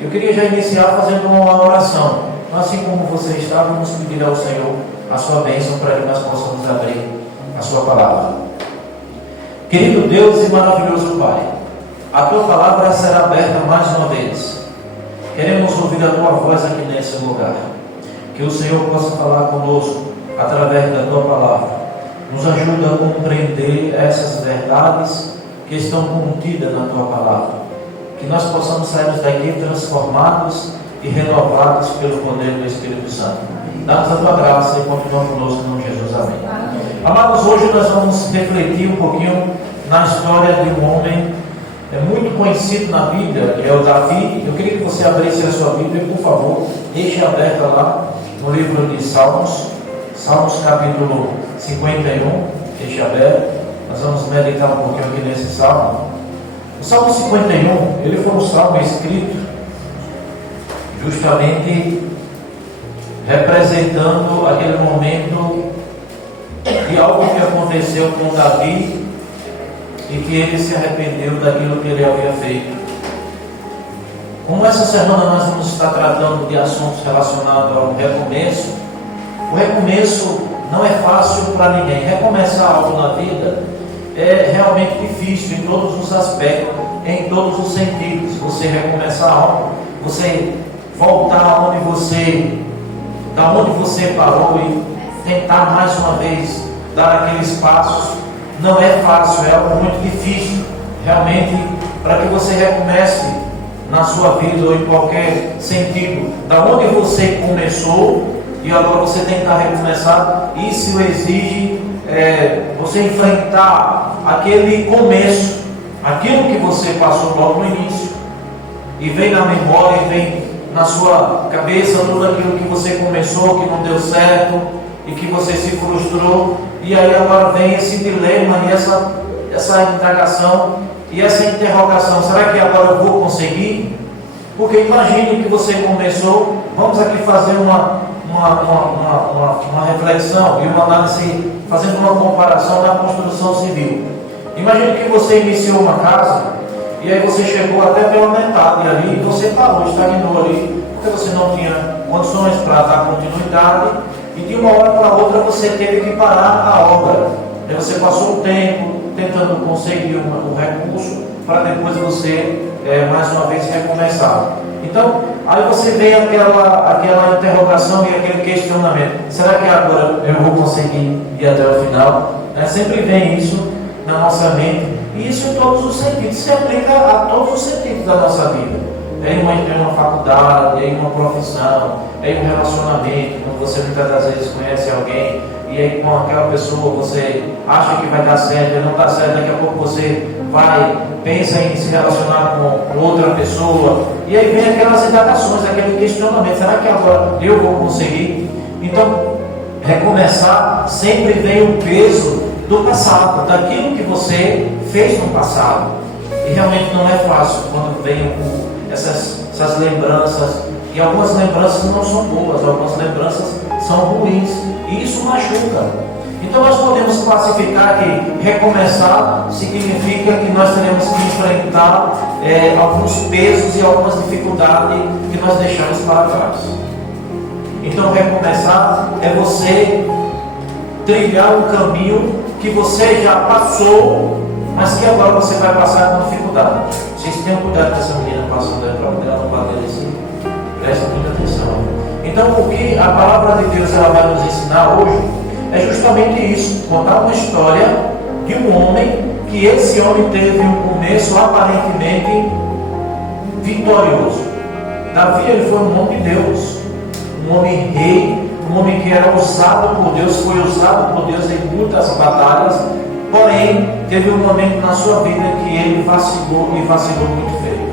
Eu queria já iniciar fazendo uma oração. Então, assim como você está, vamos pedir ao Senhor a sua bênção para que nós possamos abrir a sua palavra. Querido Deus e maravilhoso Pai, a tua palavra será aberta mais uma vez. Queremos ouvir a tua voz aqui nesse lugar. Que o Senhor possa falar conosco através da tua palavra. Nos ajuda a compreender essas verdades que estão contidas na tua palavra. Que nós possamos sair daqui transformados e renovados pelo poder do Espírito Santo. Dá-nos a tua graça e continua conosco em nome de Jesus. Amém. Amados, hoje nós vamos refletir um pouquinho na história de um homem muito conhecido na Bíblia, que é o Davi. Eu queria que você abrisse a sua Bíblia, por favor, deixe aberta lá no livro de Salmos, Salmos capítulo 51, deixe aberto. Nós vamos meditar um pouquinho aqui nesse salmo. O Salmo 51, ele foi um salmo escrito justamente representando aquele momento de algo que aconteceu com Davi e que ele se arrependeu daquilo que ele havia feito. Como essa semana nós vamos estar tratando de assuntos relacionados ao recomeço, o recomeço não é fácil para ninguém. Recomeçar algo na vida é realmente difícil em todos os aspectos, em todos os sentidos. Você recomeçar algo, você voltar da onde você parou e tentar mais uma vez dar aqueles passos, não é fácil, é algo muito difícil. Realmente, para que você recomece na sua vida ou em qualquer sentido, da onde você começou e agora você tentar recomeçar, isso exige você enfrentar aquele começo, aquilo que você passou logo no início, e vem na memória, e vem na sua cabeça tudo aquilo que você começou, que não deu certo, e que você se frustrou, e aí agora vem esse dilema e essa indagação e essa interrogação: será que agora eu vou conseguir? Porque imagine que você começou. Vamos aqui fazer uma reflexão e uma análise, fazendo uma comparação na construção civil. Imagine que você iniciou uma casa e aí você chegou até pela metade ali e você parou, estagnou ali, porque você não tinha condições para dar continuidade, e de uma hora para outra você teve que parar a obra. Aí você passou o tempo tentando conseguir um recurso para depois você mais uma vez recomeçar. Então, aí você vê aquela interrogação e aquele questionamento: será que agora eu vou conseguir ir até o final? Sempre vem isso na nossa mente, e isso em todos os sentidos, se aplica a todos os sentidos da nossa vida. Em uma faculdade, em uma profissão, em um relacionamento, quando você muitas das vezes conhece alguém e aí com aquela pessoa você acha que vai dar certo e não dá certo, daqui a pouco você pensa em se relacionar com outra pessoa, e aí vem aquelas indagações, aquele questionamento: será que agora eu vou conseguir? Então, recomeçar sempre vem o peso do passado, daquilo que você fez no passado, e realmente não é fácil quando vem essas lembranças, e algumas lembranças não são boas, algumas lembranças são ruins, e isso machuca. Então nós podemos classificar que recomeçar significa que nós teremos que enfrentar alguns pesos e algumas dificuldades que nós deixamos para trás. Então recomeçar é você trilhar um caminho que você já passou, mas que agora você vai passar com dificuldade. Vocês tenham cuidado com essa menina passando aí para poder não bater assim. Prestem muita atenção. Então, o que a palavra de Deus ela vai nos ensinar hoje é justamente isso: contar uma história de um homem que esse homem teve um começo aparentemente vitorioso. Davi, ele foi um homem de Deus, um homem rei, um homem que era usado por Deus, foi usado por Deus em muitas batalhas. Porém, teve um momento na sua vida que ele vacilou, e vacilou muito feio.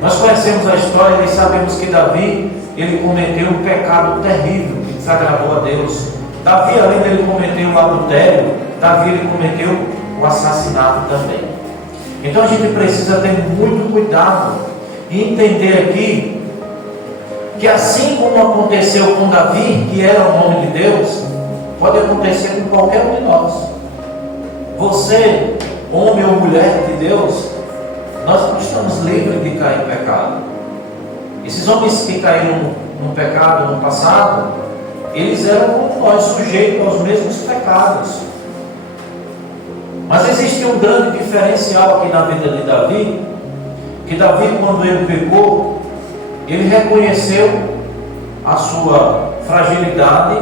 Nós conhecemos a história e sabemos que Davi, ele cometeu um pecado terrível que desagradou a Deus. Davi, além dele cometer o adultério, Davi ele cometeu o assassinato também. Então a gente precisa ter muito cuidado e entender aqui que assim como aconteceu com Davi, que era um homem de Deus, pode acontecer com qualquer um de nós. Você, homem ou mulher de Deus, nós não estamos livres de cair em pecado. Esses homens que caíram no pecado no passado, eles eram como nós, sujeitos aos mesmos pecados. Mas existe um grande diferencial aqui na vida de Davi, que Davi, quando ele pecou, ele reconheceu a sua fragilidade,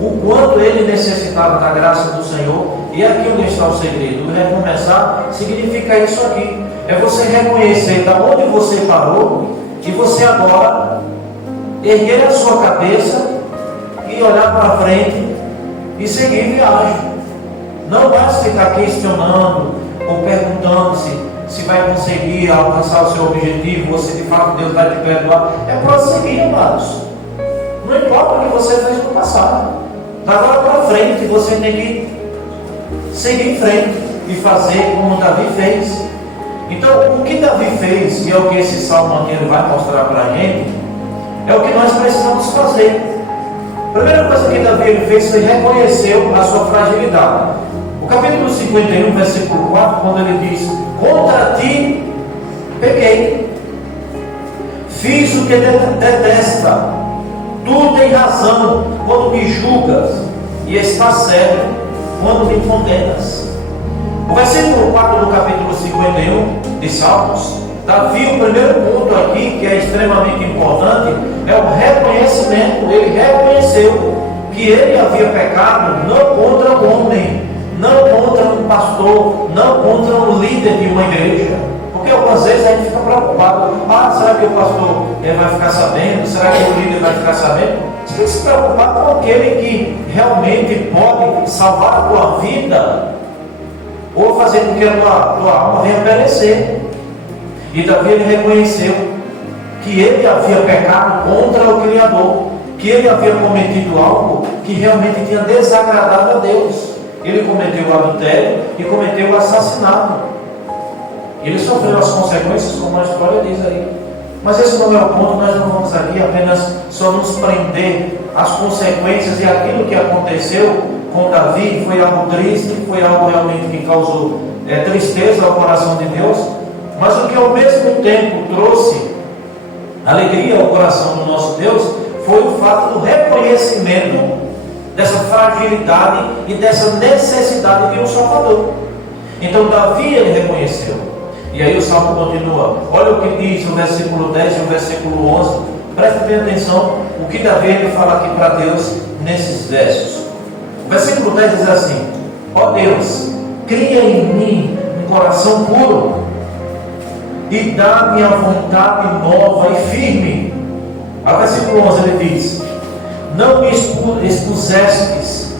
o quanto ele necessitava da graça do Senhor. E aqui onde está o segredo. Recomeçar significa isso aqui. É você reconhecer da onde você parou e você agora erguer a sua cabeça e olhar para frente e seguir viagem. Não basta ficar questionando ou perguntando se vai conseguir alcançar o seu objetivo, ou se de fato Deus vai te perdoar. É prosseguir, amados. Não importa o que você fez no passado. Da agora para frente você tem que seguir em frente e fazer como Davi fez. Então, o que Davi fez, e é o que esse salmo aqui ele vai mostrar para a gente, é o que nós precisamos fazer. A primeira coisa que Davi ele fez foi reconhecer a sua fragilidade. O capítulo 51, versículo 4, quando ele diz: contra ti pequei, fiz o que detesta, tu tens razão quando me julgas, e estás certo quando me condenas. O versículo 4 do capítulo 51 de Salmos, Davi, o primeiro ponto aqui, que é extremamente importante, é o reconhecimento. Ele reconheceu que ele havia pecado não contra um homem, não contra um pastor, não contra um líder de uma igreja. Porque algumas vezes a gente fica preocupado: será que o pastor vai ficar sabendo? Será que o líder vai ficar sabendo? Você tem que se preocupar com aquele que realmente pode salvar a tua vida ou fazer com que a tua alma venha perecer. E Davi ele reconheceu que ele havia pecado contra o Criador, que ele havia cometido algo que realmente tinha desagradado a Deus. Ele cometeu o adultério e cometeu o assassinato. Ele sofreu as consequências, como a história diz aí. Mas esse não é o ponto. Nós não vamos aqui apenas só nos prender às consequências e aquilo que aconteceu com Davi. Foi algo triste, foi algo realmente que causou tristeza ao coração de Deus. Mas o que ao mesmo tempo trouxe alegria ao coração do nosso Deus foi o fato do reconhecimento dessa fragilidade e dessa necessidade de um Salvador. Então Davi ele reconheceu. E aí o Salmo continua. Olha o que diz o versículo 10 e o versículo 11. Preste bem atenção o que Davi ele fala aqui para Deus nesses versos. O versículo 10 diz assim: ó Deus, cria em mim um coração puro e dá-me a vontade nova e firme. O versículo 11 ele diz: não me expusestes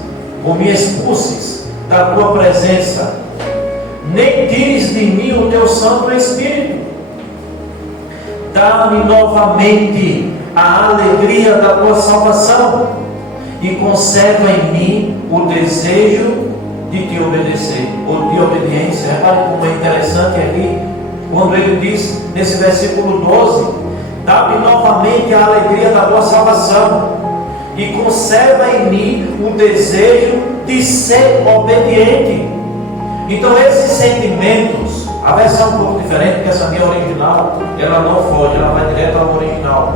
ou me expulses da tua presença, nem tires de mim o teu Santo Espírito. Dá-me novamente a alegria da tua salvação e conserva em mim o desejo de te obedecer, ou de obediência. Repare como é interessante aqui, quando ele diz nesse versículo 12: dá-me novamente a alegria da tua salvação e conserva em mim o desejo de ser obediente. Então esses sentimentos, a versão é um pouco diferente, porque essa minha original, ela não foge, ela vai direto ao original.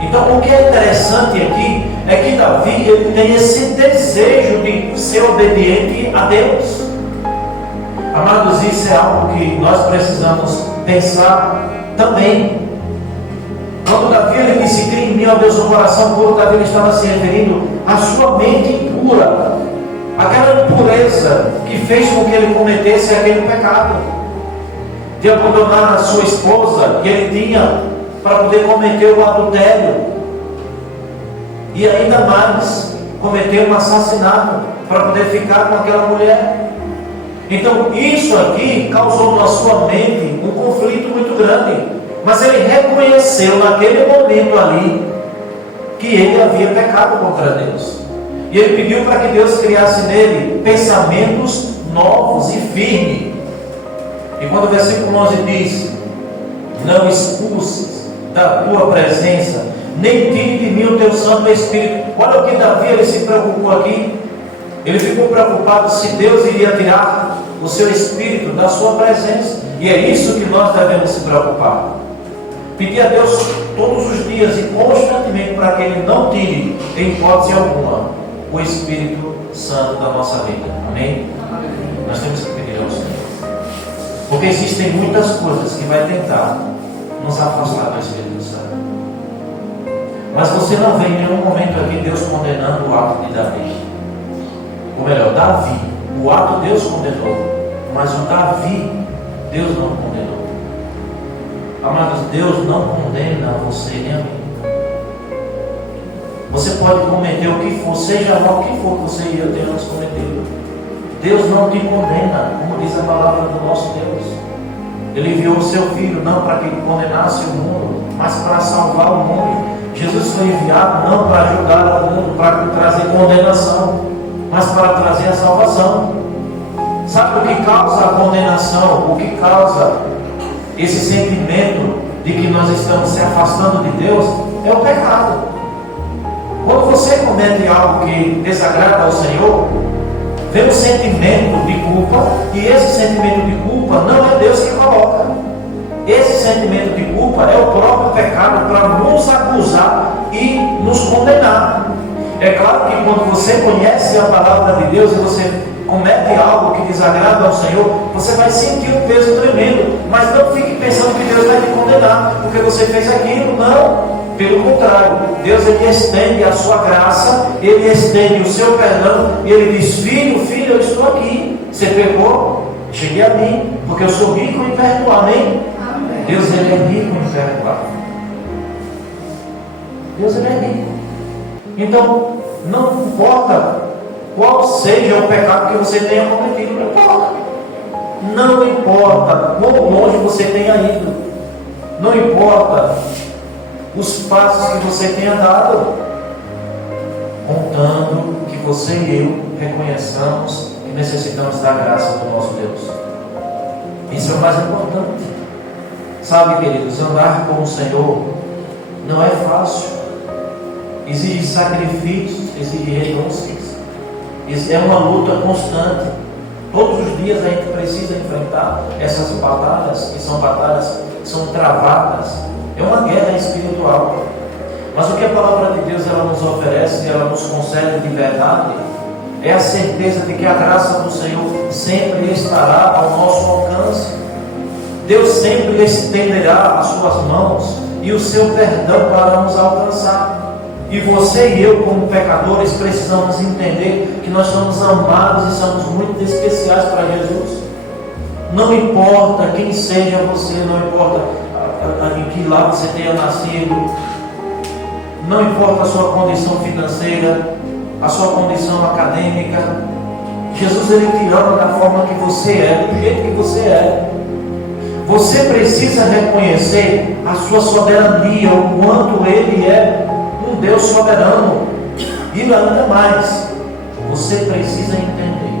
Então o que é interessante aqui é que Davi ele tem esse desejo de ser obediente a Deus. Amados, isso é algo que nós precisamos pensar também. Quando Davi ele disse: cria em mim, ó Deus, um coração puro, Davi ele estava se referindo à sua mente pura, aquela impureza que fez com que ele cometesse aquele pecado de abandonar a sua esposa que ele tinha para poder cometer o adultério, e ainda mais cometer um assassinato para poder ficar com aquela mulher. Então isso aqui causou na sua mente um conflito muito grande. Mas ele reconheceu naquele momento ali que ele havia pecado contra Deus. E ele pediu para que Deus criasse nele pensamentos novos e firmes. E quando o versículo 11 diz: não expulses da tua presença, nem tire de mim o teu Santo Espírito. Olha o que Davi ele se preocupou aqui. Ele ficou preocupado se Deus iria tirar o seu Espírito da sua presença. E é isso que nós devemos se preocupar. Pedir a Deus todos os dias e constantemente para que Ele não tire, em hipótese alguma, o Espírito Santo da nossa vida. Amém? Nós temos que pedir ao Senhor. Porque existem muitas coisas que vai tentar nos afastar do Espírito Santo. Mas você não vê em nenhum momento aqui Deus condenando o ato de Davi. Ou melhor, Davi. O ato Deus condenou, mas o Davi Deus não condenou. Amados, Deus não condena você nem a mim. Você pode cometer o que for, seja lá o que for que você ia ter antes cometido. Deus não te condena, como diz a palavra do nosso Deus. Ele enviou o seu Filho não para que ele condenasse o mundo, mas para salvar o mundo. Jesus foi enviado não para julgar o mundo, para trazer condenação, mas para trazer a salvação. Sabe o que causa a condenação? O que causa esse sentimento de que nós estamos se afastando de Deus? É o pecado. Quando você comete algo que desagrada ao Senhor, vem um sentimento de culpa, e esse sentimento de culpa não é Deus que coloca. Esse sentimento de culpa é o próprio pecado para nos acusar e nos condenar. É claro que quando você conhece a palavra de Deus e você comete algo que desagrada ao Senhor, você vai sentir um peso tremendo, mas não fique pensando que Deus vai te condenar porque você fez aquilo. Não, pelo contrário, Deus ele estende a sua graça, ele estende o seu perdão e ele diz: filho, filho, eu estou aqui, você pecou, chegue a mim, porque eu sou rico em perdoar. Amém? Deus ele é rico em perdoar. Deus ele é rico. Então, não importa qual seja o pecado que você tenha cometido, não importa. Não importa quão longe você tenha ido. Não importa os passos que você tenha dado. Contando que você e eu reconheçamos que necessitamos da graça do nosso Deus. Isso é o mais importante. Sabe, queridos, andar com o Senhor não é fácil. Exige sacrifícios, exige renúncias. É uma luta constante. Todos os dias a gente precisa enfrentar essas batalhas, que são batalhas que são travadas. É uma guerra espiritual. Mas o que a palavra de Deus ela nos oferece, ela nos concede de verdade, é a certeza de que a graça do Senhor sempre estará ao nosso alcance. Deus sempre estenderá as suas mãos e o seu perdão para nos alcançar. E você e eu, como pecadores, precisamos entender que nós somos amados e somos muito especiais para Jesus. Não importa quem seja você, não importa em que lado você tenha nascido, não importa a sua condição financeira, a sua condição acadêmica. Jesus ele te ama da forma que você é, do jeito que você é. Você precisa reconhecer a sua soberania, o quanto Ele é um Deus soberano. E ainda mais, você precisa entender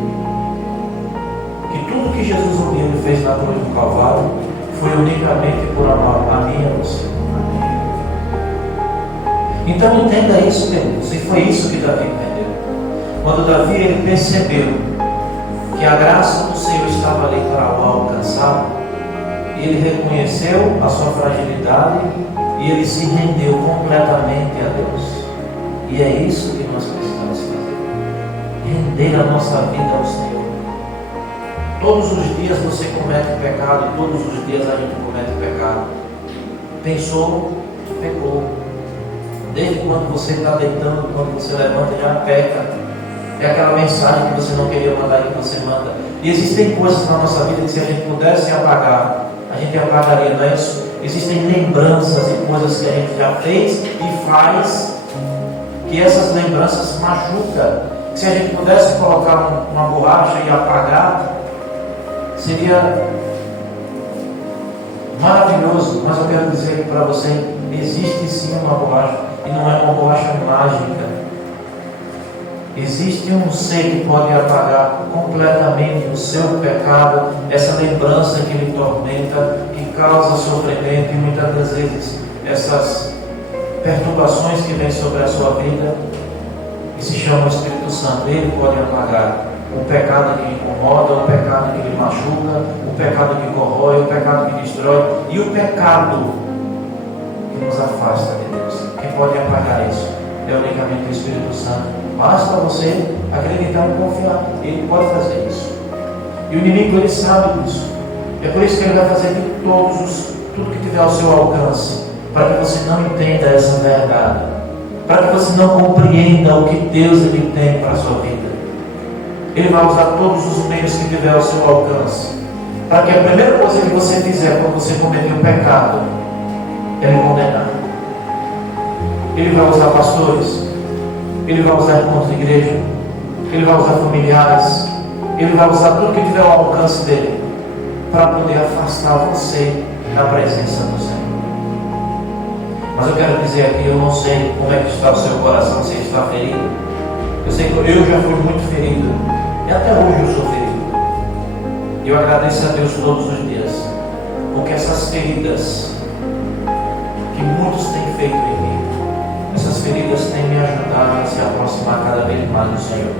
que tudo que Jesus um dia ele fez na cruz do Calvário foi unicamente por amar a mim e a você. Então entenda isso, queridos. E foi isso que Davi entendeu. Quando Davi ele percebeu que a graça do Senhor estava ali para o alcançar, ele reconheceu a sua fragilidade e ele se rendeu completamente a Deus. E é isso que nós precisamos fazer: render a nossa vida ao Senhor. Todos os dias você comete pecado, e todos os dias a gente comete pecado. Pensou, pecou. Desde quando você está deitando, quando você levanta, já peca. É aquela mensagem que você não queria mandar e que você manda. E existem coisas na nossa vida que, se a gente pudesse apagar, a gente apagaria, não é isso? Existem lembranças e coisas que a gente já fez e faz, que essas lembranças machucam. Se a gente pudesse colocar uma borracha e apagar, seria maravilhoso. Mas eu quero dizer para você, existe sim uma borracha, e não é uma borracha mágica. Existe um ser que pode apagar completamente o seu pecado, essa lembrança que lhe tormenta, que causa sofrimento, e muitas das vezes essas perturbações que vêm sobre a sua vida. e se chama o Espírito Santo. Ele pode apagar o pecado que incomoda, o pecado que lhe machuca, o pecado que corrói, o pecado que destrói e o pecado que nos afasta de Deus. Quem pode apagar isso é unicamente o Espírito Santo. Basta você acreditar e confiar. Ele pode fazer isso. E o inimigo, ele sabe disso. É por isso que ele vai fazer de tudo que tiver ao seu alcance, para que você não entenda essa verdade, para que você não compreenda o que Deus ele tem para a sua vida. Ele vai usar todos os meios que tiver ao seu alcance, para que a primeira coisa que você fizer quando você cometer um pecado é lhe condenar. Ele vai usar pastores, ele vai usar irmãos de igreja, ele vai usar familiares, ele vai usar tudo que tiver ao alcance dele para poder afastar você da presença do Senhor. Mas eu quero dizer aqui, eu não sei como é que está o seu coração, se está ferido. Eu sei que eu já fui muito ferido, e até hoje eu sou ferido. E eu agradeço a Deus todos os dias, porque essas feridas que muitos têm feito em mim, essas feridas têm me ajudado a se aproximar cada vez mais do Senhor.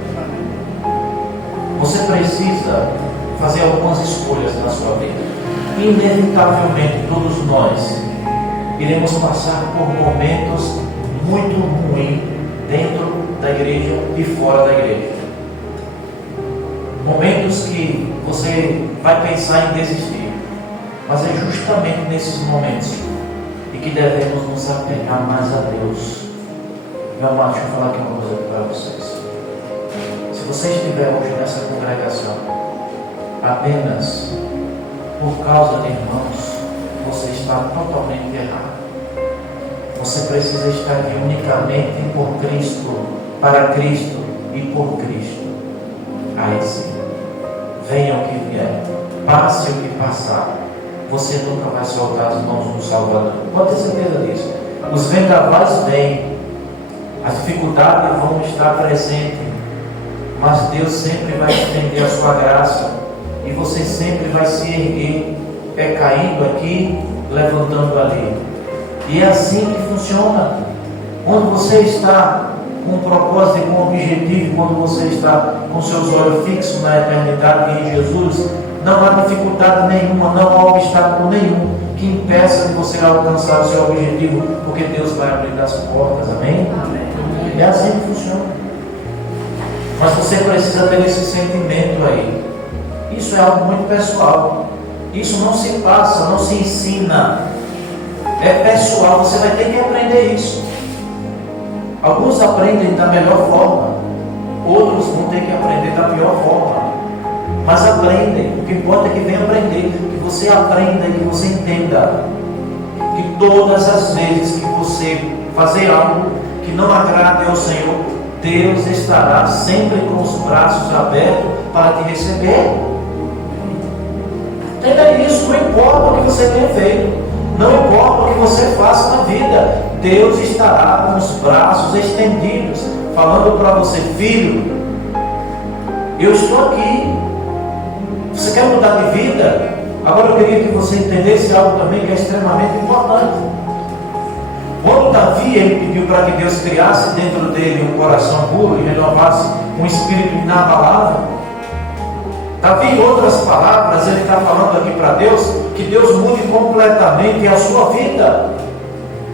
Você precisa fazer algumas escolhas na sua vida. Inevitavelmente, todos nós iremos passar por momentos muito ruins dentro da igreja e fora da igreja. Momentos que você vai pensar em desistir. Mas é justamente nesses momentos em que devemos nos apegar mais a Deus. Meu amado, deixa eu falar aqui uma coisa para vocês. Se você estiver hoje nessa congregação apenas por causa de irmãos, você está totalmente errado. Você precisa estar aqui unicamente por Cristo, para Cristo e por Cristo. Aí sim, venha o que vier, passe o que passar, você nunca vai soltar as mãos do Salvador. Pode ter certeza disso. Os vendavais vêm, as dificuldades vão estar presentes, mas Deus sempre vai estender a sua graça e você sempre vai se erguer, caindo aqui, levantando ali. E é assim que funciona. Quando você está com um propósito e com um objetivo, quando você está com seus olhos fixos na eternidade em Jesus, não há dificuldade nenhuma, não há obstáculo nenhum que impeça de você alcançar o seu objetivo, porque Deus vai abrir as portas, amém? Amém. É assim que funciona. Mas você precisa ter esse sentimento aí. Isso é algo muito pessoal. Isso não se passa, não se ensina. É pessoal, você vai ter que aprender isso. Alguns aprendem da melhor forma, outros vão ter que aprender da pior forma. Mas aprendem, o que importa é que venha aprender, que você aprenda e que você entenda que todas as vezes que você fazer algo que não agrade ao Senhor, Deus estará sempre com os braços abertos para te receber. Entenda isso, não importa o que você tenha feito, não importa o que você faça na vida, Deus estará com os braços estendidos, falando para você: filho, eu estou aqui. Você quer mudar de vida? Agora eu queria que você entendesse algo também que é extremamente importante. Quando Davi ele pediu para que Deus criasse dentro dele um coração puro e renovasse um espírito inabalável, Davi, em outras palavras, ele está falando aqui para Deus que Deus mude completamente a sua vida,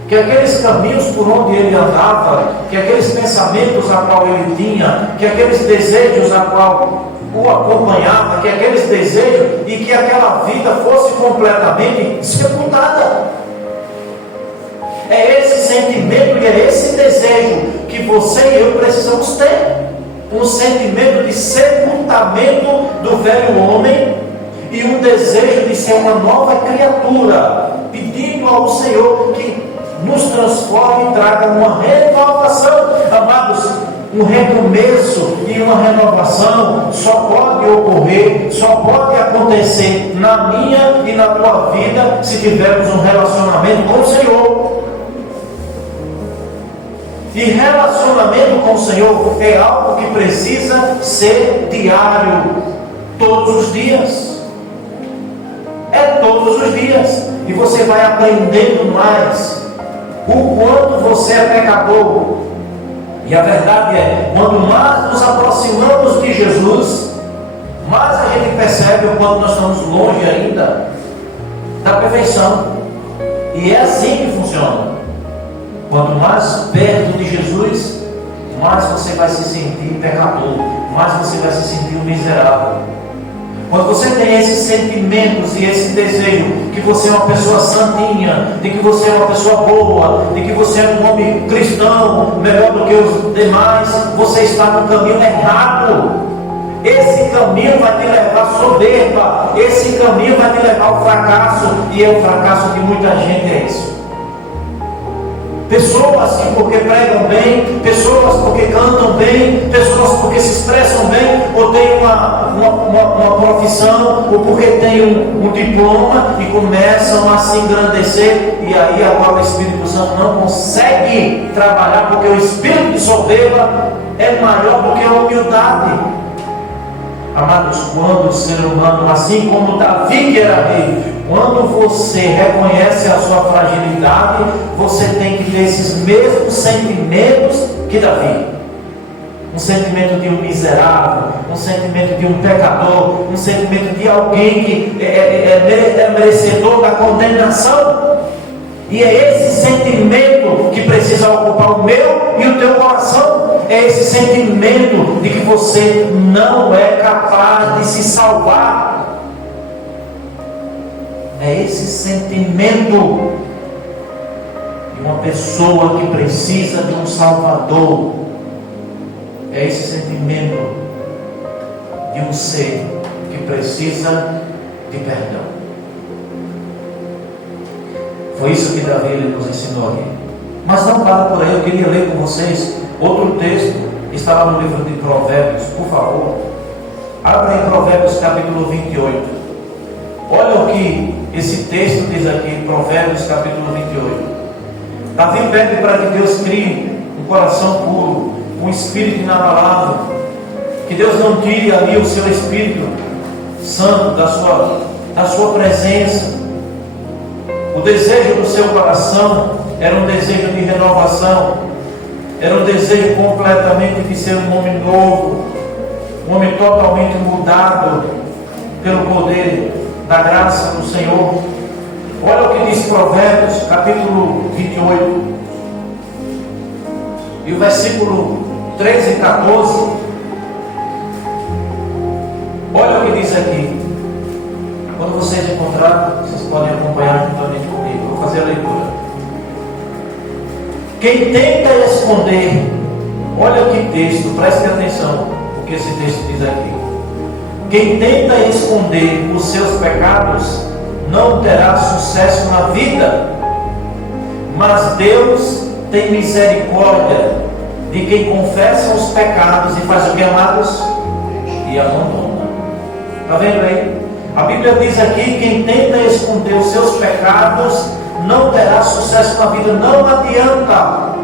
que aqueles caminhos por onde ele andava, que aqueles pensamentos a qual ele tinha, que aqueles desejos a qual o acompanhava, que aqueles desejos e que aquela vida fosse completamente sepultada. É esse sentimento e é esse desejo que você e eu precisamos ter. Um sentimento de sepultamento do velho homem e um desejo de ser uma nova criatura, pedindo ao Senhor que nos transforme e traga uma renovação. Amados, um recomeço e uma renovação só pode ocorrer, só pode acontecer na minha e na tua vida se tivermos um relacionamento com o Senhor. E relacionamento com o Senhor é algo que precisa ser diário, todos os dias. É todos os dias. E você vai aprendendo mais o quanto você é pecador, E a verdade é, quanto mais nos aproximamos de Jesus, mais a gente percebe o quanto nós estamos longe ainda da perfeição. E é assim que funciona. Quanto mais perto de Jesus, mais você vai se sentir pecador, mais você vai se sentir um miserável. Quando você tem esses sentimentos e esse desejo que você é uma pessoa santinha, de que você é uma pessoa boa, de que você é um homem cristão, melhor do que os demais, você está no caminho errado. Esse caminho vai te levar à soberba, esse caminho vai te levar ao fracasso, e é o fracasso de muita gente, é isso. Pessoas que porque pregam bem, pessoas porque cantam bem, pessoas porque se expressam bem, ou têm uma profissão, ou porque têm um diploma e começam a se engrandecer, e aí agora o Espírito Santo não consegue trabalhar, porque o espírito de soberba é maior do que a humildade. Amados, quando o ser humano, assim como Davi que era rei, quando você reconhece a sua fragilidade, você tem que ter esses mesmos sentimentos que Davi. Um sentimento de um miserável, um sentimento de um pecador, um sentimento de alguém que é merecedor da condenação. E é esse sentimento que precisa ocupar o meu e o teu coração. É esse sentimento de que você não é capaz de se salvar. É esse sentimento de uma pessoa que precisa de um Salvador. É esse sentimento de um ser que precisa de perdão. Foi isso que Davi ele nos ensinou aqui. Mas não para por aí, eu queria ler com vocês outro texto, está lá no livro de Provérbios, por favor. Abra em Provérbios capítulo 28. Olha o que esse texto diz aqui, Provérbios capítulo 28. Davi pede para que Deus crie um coração puro, um espírito inabalável, que Deus não tire ali o seu Espírito Santo da sua presença. O desejo do seu coração era um desejo de renovação, era um desejo completamente de ser um homem novo, um homem totalmente mudado pelo poder da graça do Senhor. Olha o que diz Provérbios capítulo 28 e o versículo 13 e 14. Olha o que diz aqui. Quando vocês encontrarem, vocês podem acompanhar juntamente comigo. Vou fazer a leitura. Quem tenta esconder, olha que texto, preste atenção o que esse texto diz aqui. Quem tenta esconder os seus pecados não terá sucesso na vida, mas Deus tem misericórdia de quem confessa os pecados e faz o que, amados? E abandona. Está vendo aí? A Bíblia diz aqui: quem tenta esconder os seus pecados não terá sucesso na vida. Não adianta.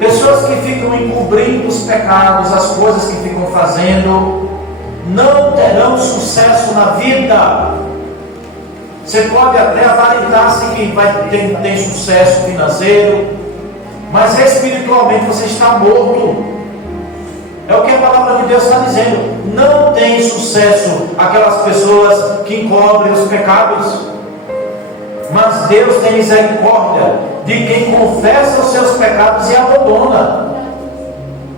Pessoas que ficam encobrindo os pecados, as coisas que ficam fazendo, não terão sucesso na vida. Você pode até aparentar-se que vai ter sucesso financeiro, mas espiritualmente você está morto. É o que a palavra de Deus está dizendo. Não tem sucesso aquelas pessoas que encobrem os pecados, mas Deus tem misericórdia de quem confessa os seus pecados e abandona.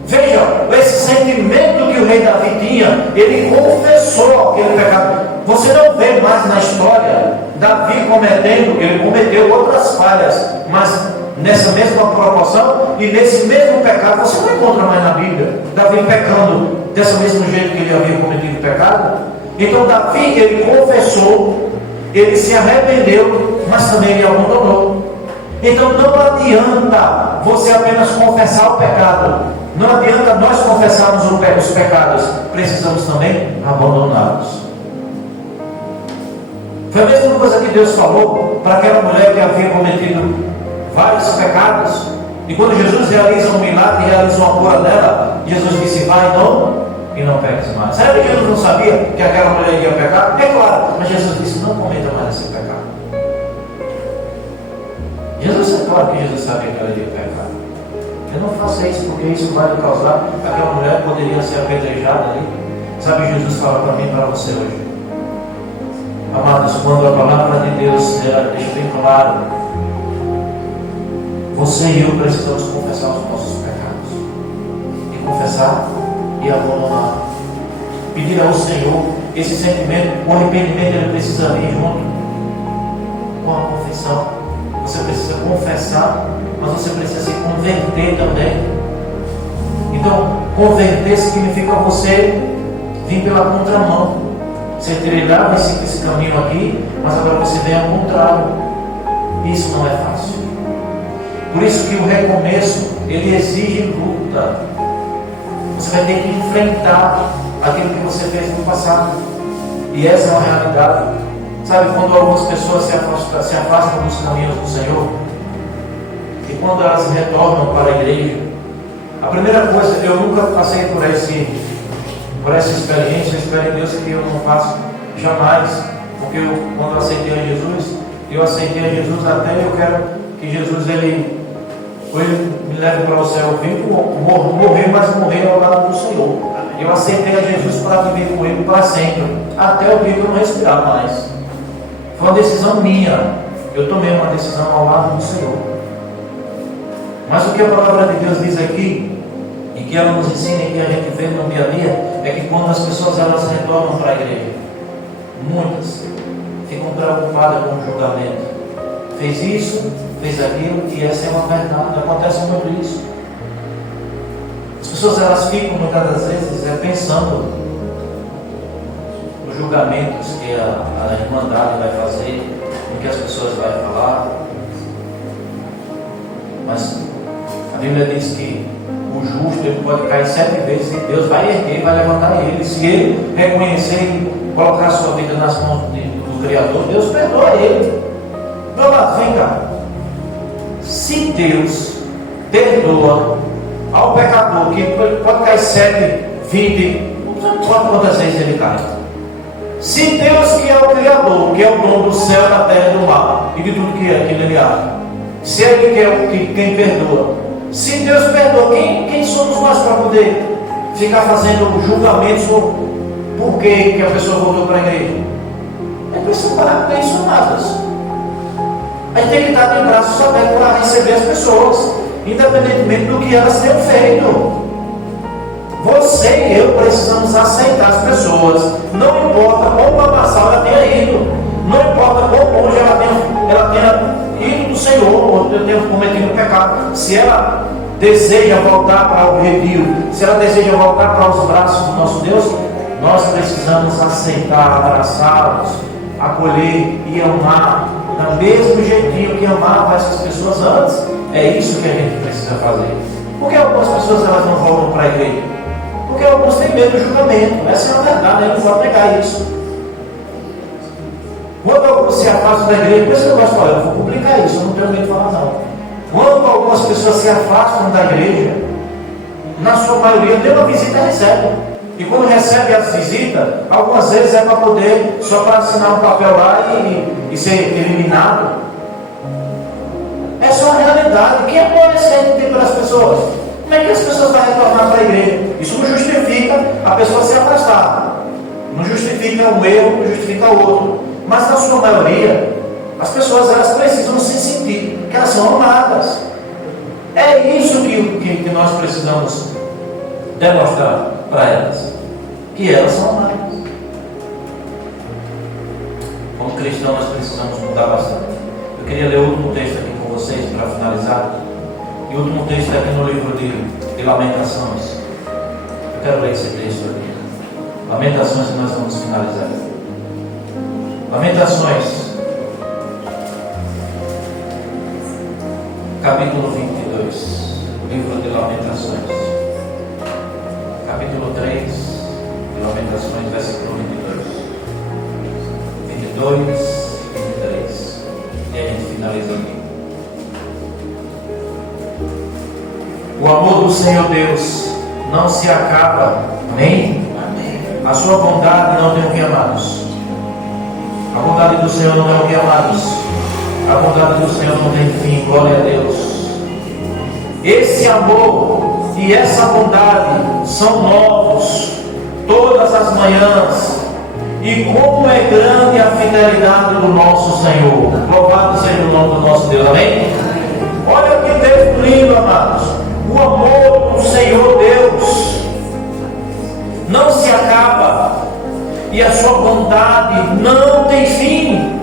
Veja, esse sentimento que o rei Davi tinha, ele confessou aquele pecado. Você não vê mais na história Davi cometendo, ele cometeu outras falhas, mas nessa mesma proporção e nesse mesmo pecado você não encontra mais na Bíblia Davi pecando desse mesmo jeito que ele havia cometido o pecado. Então Davi, ele confessou, ele se arrependeu, mas também ele abandonou. Então não adianta você apenas confessar o pecado, não adianta nós confessarmos os pecados, precisamos também abandoná-los. Foi a mesma coisa que Deus falou para aquela mulher que havia cometido vários pecados, e quando Jesus realiza um milagre, realiza uma cura dela, Jesus disse: vai e não peques mais. Será que Jesus não sabia que aquela mulher ia pecar? É claro, mas Jesus disse: não cometa mais esse pecado. Jesus, é claro que Jesus sabia que ela ia pecar, Eu não faça isso, porque isso vai causar. Aquela mulher poderia ser apedrejada ali. Sabe, Jesus fala para mim e para você hoje. Amados, quando a palavra de Deus deixa bem claro, você e eu precisamos confessar os nossos pecados. E confessar e abandonar. Pedir ao Senhor esse sentimento, o arrependimento, ele precisa vir junto com a confissão. Você precisa confessar, mas você precisa se converter também. Então, converter significa você vir pela contramão. Você trilhava esse caminho aqui, mas agora você vem ao contrário. Isso não é fácil. Por isso que o recomeço, ele exige luta. Você vai ter que enfrentar aquilo que você fez no passado. E essa é uma realidade. Sabe, quando algumas pessoas se afastam dos caminhos do Senhor, e quando elas retornam para a igreja, a primeira coisa, eu nunca passei por essa experiência. Eu espero em Deus que eu não faça jamais, porque quando eu aceitei a Jesus, até eu quero que Jesus ele me leve para o céu vivo, morrer, mas morrer ao lado do Senhor. Eu aceitei a Jesus para viver com Ele para sempre, até o dia que eu não respirar mais. Foi uma decisão minha. Eu tomei uma decisão ao lado do Senhor. Mas o que a palavra de Deus diz aqui, e que ela nos ensina e que a gente vê no dia a dia, é que quando as pessoas elas retornam para a igreja, muitas ficam preocupadas com o julgamento. Fez isso, fez aquilo, e essa é uma verdade. Acontece muito isso. As pessoas elas ficam muitas das vezes pensando nos julgamentos que a Irmandade vai fazer, no que as pessoas vão falar. Mas a Bíblia diz que o justo ele pode cair 7 vezes e Deus vai erguer, vai levantar ele. Se ele reconhecer e colocar a sua vida nas mãos do Criador, Deus perdoa ele. Meu lado, vem cá. Se Deus perdoa ao pecador que pode cair 7, 20, quantas vezes ele cai? Se Deus, que é o Criador, que é o dono do céu, da terra e do mar e de tudo que ele há, se Ele que é quem perdoa, se Deus perdoa, quem somos nós para poder ficar fazendo julgamentos por que a pessoa voltou para a igreja? É preciso parar com isso, amados. A gente tem que estar de braços abertos para receber as pessoas, independentemente do que elas tenham feito. Você e eu precisamos aceitar as pessoas, não importa quão amassal ela tenha ido, não importa quão longe ela tenha ido do Senhor, ou tenha cometido pecado. Se ela deseja voltar para o redil, se ela deseja voltar para os braços do nosso Deus, nós precisamos aceitar, abraçá-los, acolher e amar, do mesmo jeitinho que amava essas pessoas antes. É isso que a gente precisa fazer. Por que algumas pessoas elas não voltam para a igreja? Porque alguns têm medo do julgamento. Essa é a verdade, eu não vou negar isso. Quando alguns se afastam da igreja, por isso que eu gosto de falar, eu vou publicar isso, eu não tenho medo de falar não. Quando algumas pessoas se afastam da igreja, na sua maioria, nem uma visita recebe. E quando recebe as visitas, algumas vezes é para poder, só para assinar um papel lá e ser eliminado. Essa é uma realidade. Que amor esse que tem pelas pessoas? Como é que as pessoas vão retornar para a igreja? Isso não justifica a pessoa se afastar. Não justifica um erro, não justifica o outro. Mas na sua maioria, as pessoas elas precisam se sentir que elas são amadas. É isso que nós precisamos demonstrar para elas. Que elas são amadas. Como cristãos nós precisamos mudar bastante. Eu queria ler o último texto aqui com vocês para finalizar. E o último texto é aqui no livro de Lamentações. Eu quero ler esse texto aqui. Lamentações, e nós vamos finalizar. Lamentações, capítulo 22. O livro de Lamentações. Capítulo 3 de Lamentações, versículo 22, 23. E a gente finaliza aqui. O amor do Senhor Deus não se acaba, amém? A sua bondade não tem o que, amados. A bondade do Senhor não é o que, amados. A bondade do Senhor não tem fim, glória a Deus. Esse amor e essa bondade são novos todas as manhãs. E como é grande a fidelidade do nosso Senhor. Louvado seja o nome do nosso Deus, amém? Olha que texto lindo, amados. O amor do Senhor Deus não se acaba, e a sua bondade não tem fim.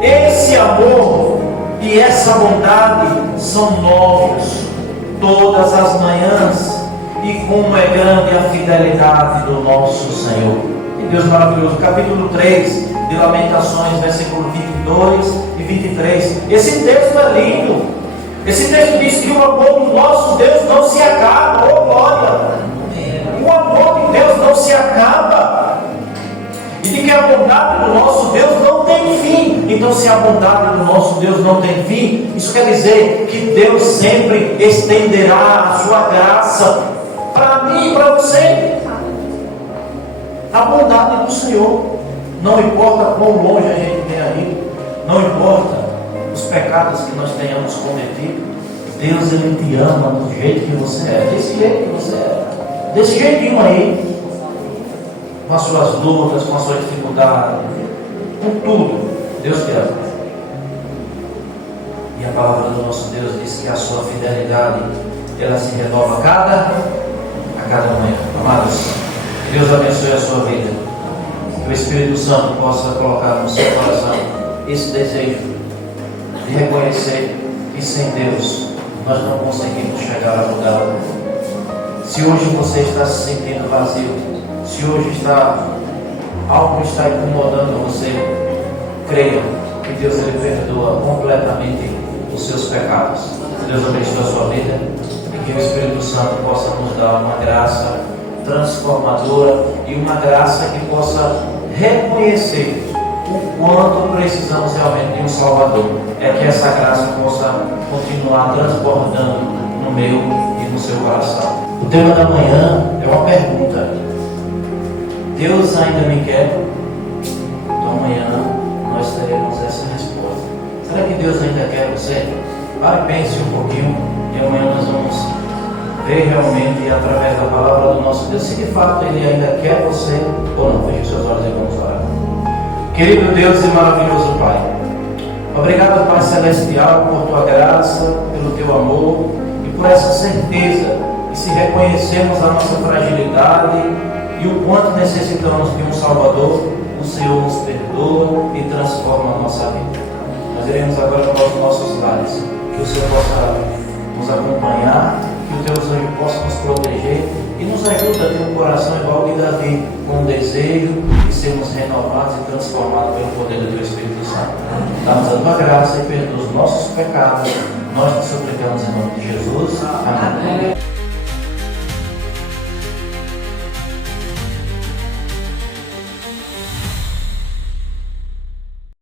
Esse amor e essa bondade são novos todas as manhãs. E como é grande a fidelidade do nosso Senhor. Deus maravilhoso, capítulo 3 de Lamentações, versículo 22 e 23. Esse texto é lindo. Esse texto diz que o amor do nosso Deus não se acaba. Oh glória! O amor de Deus não se acaba. E de que a bondade do nosso Deus não tem fim. Então, se a bondade do nosso Deus não tem fim, isso quer dizer que Deus sempre estenderá a sua graça para mim e para você. A bondade do Senhor, não importa quão longe a gente tenha ido, não importa os pecados que nós tenhamos cometido, Deus, Ele te ama do jeito que você é, desse jeito que você é, desse jeitinho aí, com as suas lutas, com as suas dificuldades, com tudo, Deus te ama. E a palavra do nosso Deus diz que a sua fidelidade, ela se renova a cada manhã. Amados, Deus abençoe a sua vida. Que o Espírito Santo possa colocar no seu coração esse desejo de reconhecer que sem Deus nós não conseguimos chegar a lugar algum. Se hoje você está se sentindo vazio, se hoje algo está incomodando você, creia que Deus Ele perdoa completamente os seus pecados. Deus abençoe a sua vida e que o Espírito Santo possa nos dar uma graça transformadora e uma graça que possa reconhecer o quanto precisamos realmente de um Salvador. É que essa graça possa continuar transbordando no meu e no seu coração. O tema da manhã é uma pergunta: Deus ainda me quer? Então amanhã nós teremos essa resposta. Será que Deus ainda quer você? Pare, pense um pouquinho e amanhã nós vamos ver realmente através da palavra do nosso Deus se de fato Ele ainda quer você ou não. Feche seus olhos e vamos orar. Querido Deus e maravilhoso Pai, obrigado, Pai Celestial, por Tua graça, pelo Teu amor e por essa certeza que, se reconhecermos a nossa fragilidade e o quanto necessitamos de um Salvador, o Senhor nos perdoa e transforma a nossa vida. Nós iremos agora para os nossos lares, que o Senhor possa nos acompanhar, que os teus anjos possam nos proteger e nos ajude a ter um coração igual de Davi, com o desejo de sermos renovados e transformados pelo poder do teu Espírito Santo. Dá-nos a tua graça e perdoa os nossos pecados. Nós te suplicamos em nome de Jesus. Amém.